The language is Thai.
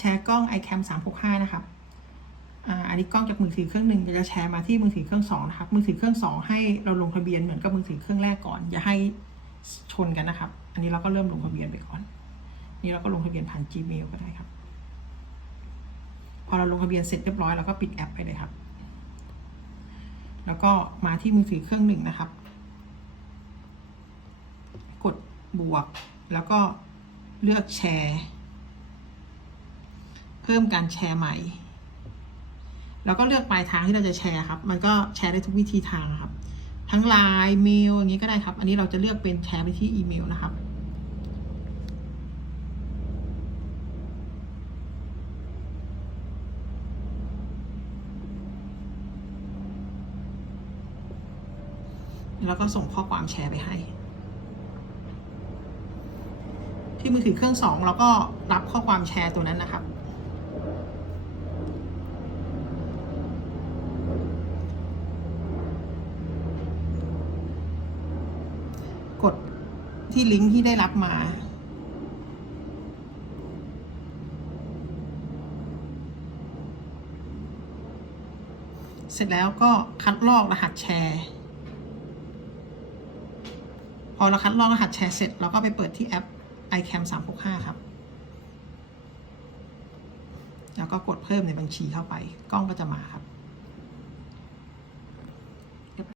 แชร์กล้อง iCam 365 นะครับอันนี้กล้องจากมือถือเครื่องหนึ่งจะแชร์มาที่มือถือเครื่องสองนะครับ มือถือเครื่องสองให้เราลงทะเบียนเหมือนกับมือถือเครื่องแรกก่อน อย่าให้ชนกันนะครับ อันนี้เราก็เริ่มลงทะเบียนไปก่อน นี่เราก็ลงทะเบียนผ่าน Gmail ก็ได้ครับ พอเราลงทะเบียนเสร็จเรียบร้อยเราก็ปิดแอปไปเลยครับ แล้วก็มาที่มือถือเครื่องหนึ่งนะครับ กดบวกแล้วก็เลือกแชร์ เพิ่มการแชร์ใหม่ แล้วก็เลือกปลายทางที่เราจะแชร์ครับ มันก็แชร์ได้ทุกวิธีทางครับ ทั้งไลน์เมลอย่างนี้ก็ได้ครับ อันนี้เราจะเลือกเป็นแชร์ไปที่อีเมลนะครับแล้วก็ส่งข้อความแชร์ไปให้ ที่มือถือเครื่องสองเราก็รับข้อความแชร์ตัวนั้นนะครับ กดที่ลิงก์ที่ได้รับมา เสร็จแล้วก็คัดลอกรหัสแชร์ พอเราคัดลอกรหัสแชร์เสร็จเราก็ไปเปิดที่แอป iCam 365 ครับแล้วก็กดเพิ่มในบัญชีเข้าไป กล้องก็จะมาครับ